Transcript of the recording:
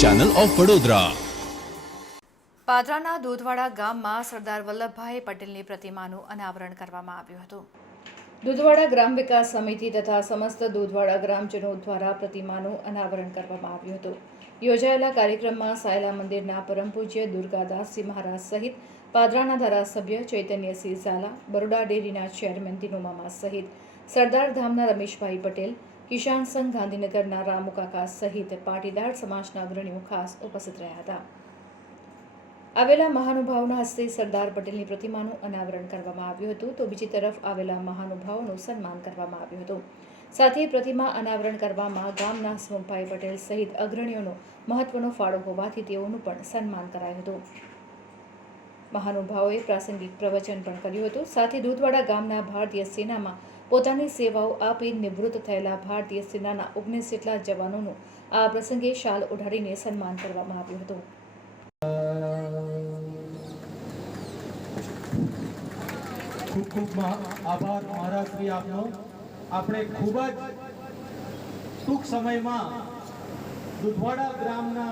Channel of Vadodara પાદરાના દૂધવાડા ગામમાં સરદાર વલ્લભભાઈ પટેલની પ્રતિમાનું અનાવરણ કરવામાં આવ્યું હતું. દૂધવાડા ગ્રામ વિકાસ સમિતિ તથા સમસ્ત દૂધવાડા ગ્રામજનો દ્વારા પ્રતિમાનું અનાવરણ કરવામાં આવ્યું હતું. યોજાયેલા કાર્યક્રમમાં સાયલા મંદિરના પરમ પૂજ્ય દુર્ગાદાસજી મહારાજ સહિત પાદરાના ધારાસભ્ય ચૈતન્યસિંહ ઝાલા બરોડા ડેરીના ચેરમેન દિનુમામા સહિત સરદાર ધામના રમેશભાઈ પટેલ કિસાન સંઘ ગાંધીનગરના રામુકાકા સહિત પાટીદાર સમાજના અગ્રણીઓ ખાસ ઉપસ્થિત રહ્યા હતા. આવેલા મહાનુભાવના હસ્તે સરદાર પટેલની પ્રતિમાનું અનાવરણ કરવામાં આવ્યું હતું તો બીજી તરફ આવેલા મહાનુભાવોનું સન્માન કરવામાં આવ્યું હતું. સાથે પ્રતિમા અનાવરણ કરવામાં ગામના હસમુખભાઈ પટેલ સહિત અગ્રણીઓનો મહત્વનો ફાળો હોવાથી તેઓનું પણ સન્માન કરાયું હતું. મહાનુભાવોએ પ્રાસંગિક પ્રવચન પણ કર્યું હતું. સાથે દૂધવાડા ગામના ભારતીય સેનામાં પોતાની સેવાઓ આપી નિવૃત્ત થયેલા ભારતીય સેનાના ઓગણીસ જેટલા જવાનોનું આ પ્રસંગે શાલ ઉઢાડીને સન્માન કરવામાં આવ્યું હતું. ખૂબ ખૂબ આભાર મહારાજ શ્રી આપનો. આપણે ખૂબ જ ટૂંક સમયમાં દુધવાડા ગ્રામના